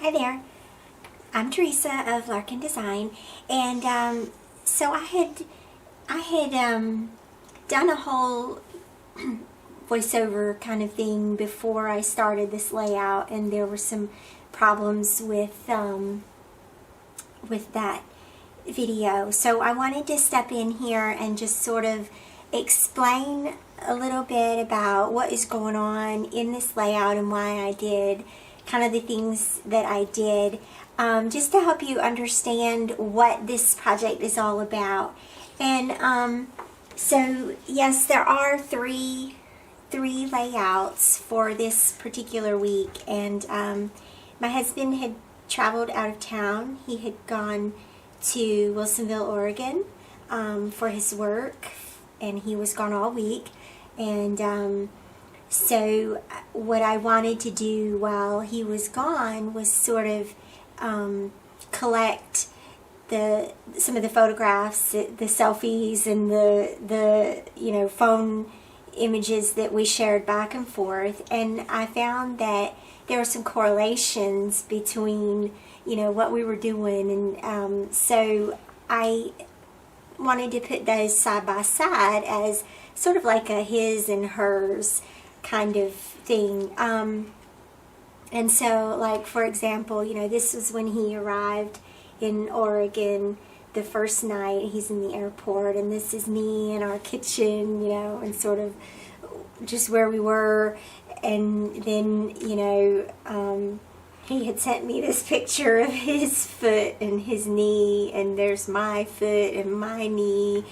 Hi there, I'm Theresa of Larkin Design, and so I had done a whole voiceover kind of thing before I started this layout, and there were some problems with with that video. So I wanted to step in here and just sort of explain a little bit about what is going on in this layout and why I did kind of the things that I did, just to help you understand what this project is all about. And so yes, there are three layouts for this particular week, and my husband had traveled out of town. He had gone to Wilsonville, Oregon for his work, and he was gone all week. And so what I wanted to do while he was gone was sort of collect some of the photographs, the selfies, and the phone images that we shared back and forth. And I found that there were some correlations between what we were doing, and so I wanted to put those side by side as sort of like a his and hers kind of thing. And so, like, for example, this was when he arrived in Oregon the first night. He's in the airport, and this is me in our kitchen, and sort of just where we were. And then, he had sent me this picture of his foot and his knee, and there's my foot and my knee,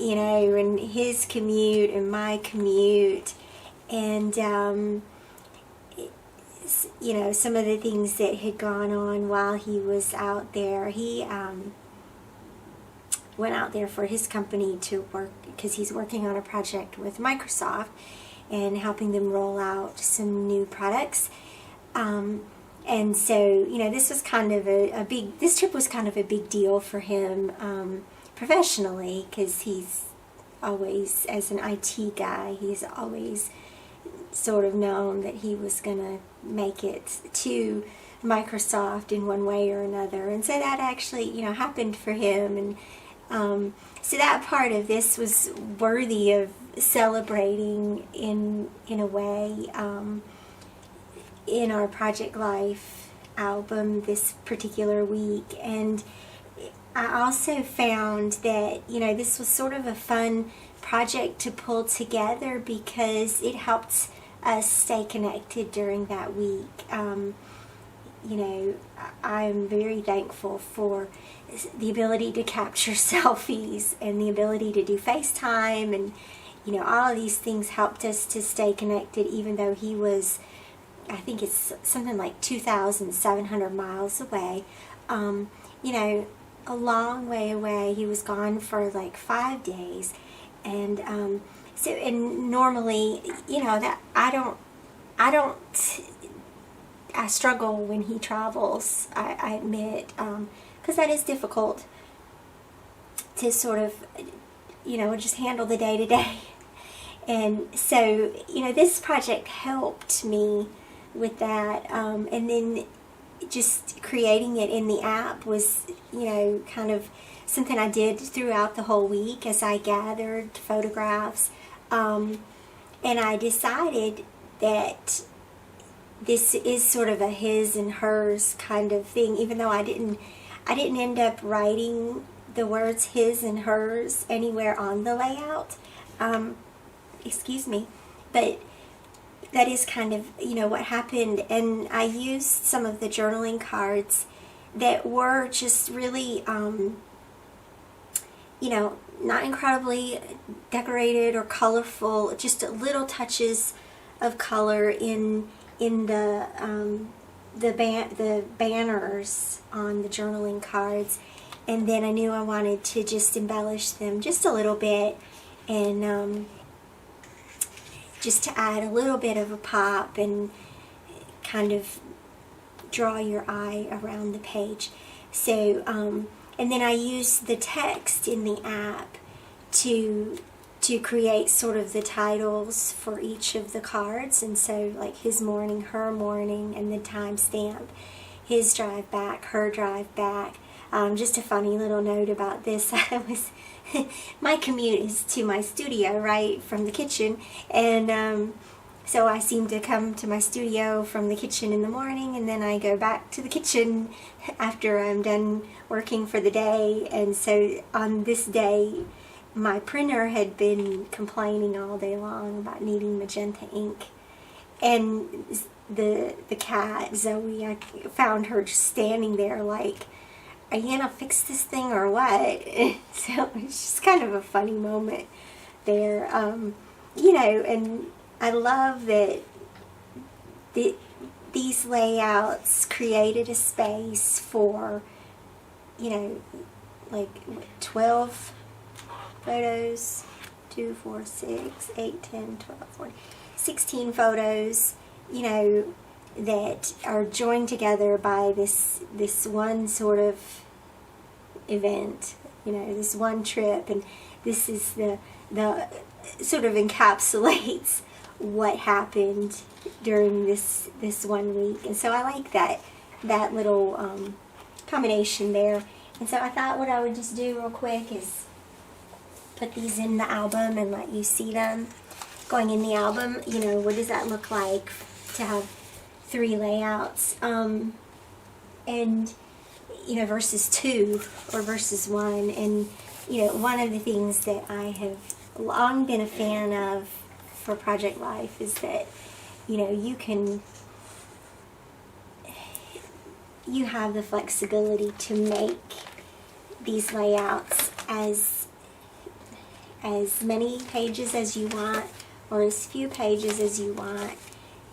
and his commute and my commute. And, some of the things that had gone on while he was out there. He went out there for his company to work, because he's working on a project with Microsoft and helping them roll out some new products. And so, this was kind of this trip was kind of a big deal for him professionally, because he's always, as an IT guy, he's always sort of known that he was going to make it to Microsoft in one way or another. And so that actually, happened for him. And so that part of this was worthy of celebrating in a way in our Project Life album this particular week. And I also found that this was sort of a fun project to pull together, because it helped us stay connected during that week. I'm very thankful for the ability to capture selfies and the ability to do FaceTime, and all of these things helped us to stay connected, even though he was, I think it's something like 2,700 miles away. A long way away. He was gone for like 5 days. And so, and normally, that I struggle when he travels, I admit, because that is difficult to sort of, just handle the day to day. And so, this project helped me with that. And then just creating it in the app was, kind of something I did throughout the whole week as I gathered photographs. And I decided that this is sort of a his and hers kind of thing, even though I didn't end up writing the words his and hers anywhere on the layout. Excuse me. But that is kind of, what happened. And I used some of the journaling cards that were just really, not incredibly decorated or colorful, just little touches of color in the banners on the journaling cards. And then I knew I wanted to just embellish them just a little bit, and just to add a little bit of a pop and kind of draw your eye around the page. So, and then I used the text in the app to create sort of the titles for each of the cards. And so, like, his morning, her morning, and the timestamp, his drive back, her drive back. Just a funny little note about this. My commute is to my studio right from the kitchen, and So I seem to come to my studio from the kitchen in the morning, and then I go back to the kitchen after I'm done working for the day. And so on this day, my printer had been complaining all day long about needing magenta ink. And the cat, Zoe, I found her just standing there like, are you gonna fix this thing or what? So it's just kind of a funny moment there. You know, and I love that these layouts created a space for, you know, like 12 photos, 2, 4, 6, 8, 10, 12, 14, 16 photos, you know, that are joined together by this one sort of event, you know, this one trip. And this is the sort of encapsulates what happened during this 1 week. And so I like that little combination there. And so I thought what I would just do real quick is put these in the album and let you see them going in the album. You know, what does that look like to have 3 layouts, and you know, versus 2 or versus 1. And you know, one of the things that I have long been a fan of for Project Life is that, you know, you have the flexibility to make these layouts as many pages as you want, or as few pages as you want.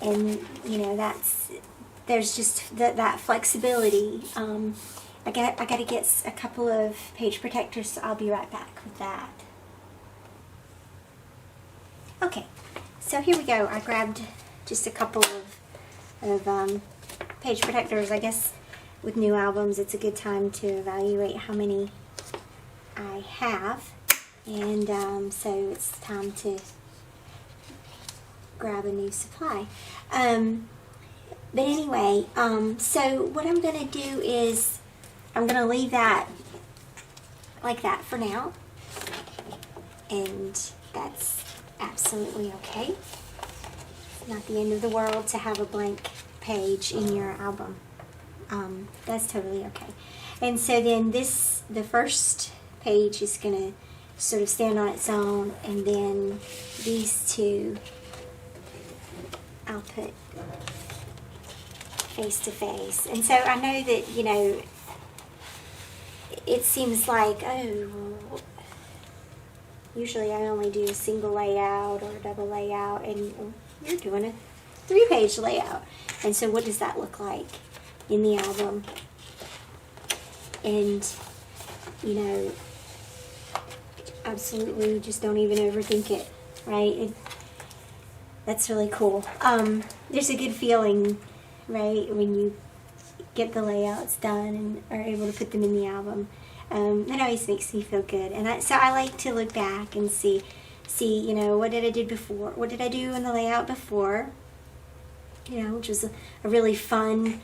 And you know, there's just that flexibility. I got to get a couple of page protectors, so I'll be right back with that. Okay, so here we go. I grabbed just a couple of page protectors. I guess with new albums, it's a good time to evaluate how many I have, and so it's time to grab a new supply. But anyway, so what I'm going to do is I'm going to leave that like that for now, and that's absolutely okay. It's not the end of the world to have a blank page in your album. That's totally okay. And so then the first page is going to sort of stand on its own, and then these two I'll put face to face. And so I know that, you know, it seems like, oh, well, usually I only do a single layout or a double layout, and you're doing a 3-page layout. And so what does that look like in the album? And, you know, absolutely just don't even overthink it, right? That's really cool. There's a good feeling, right, when you get the layouts done and are able to put them in the album. That always makes me feel good. And so I like to look back and see, you know, what did I do before? What did I do in the layout before? You know, which was a really fun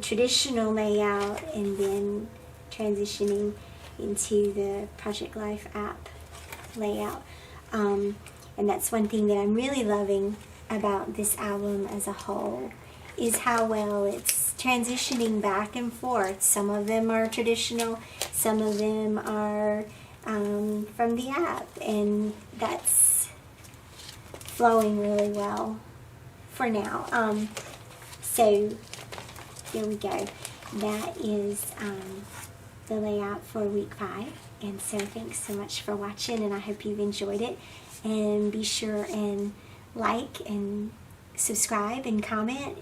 traditional layout, and then transitioning into the Project Life app layout. And that's one thing that I'm really loving about this album as a whole, is how well it's transitioning back and forth. Some of them are traditional, some of them are from the app, and that's flowing really well for now. So here we go. That is the layout for week 5. And so thanks so much for watching, and I hope you've enjoyed it. And be sure and like and subscribe and comment.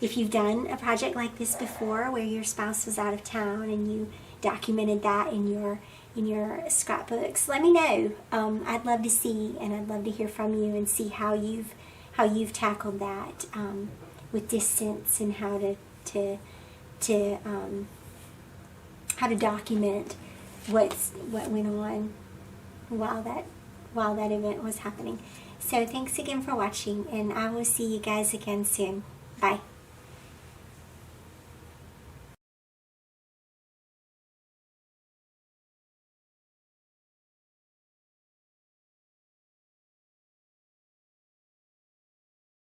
If you've done a project like this before, where your spouse was out of town and you documented that in your scrapbooks, let me know. I'd love to see, and I'd love to hear from you and see how you've tackled that with distance, and how to document what went on while that event was happening. So thanks again for watching, and I will see you guys again soon. Bye.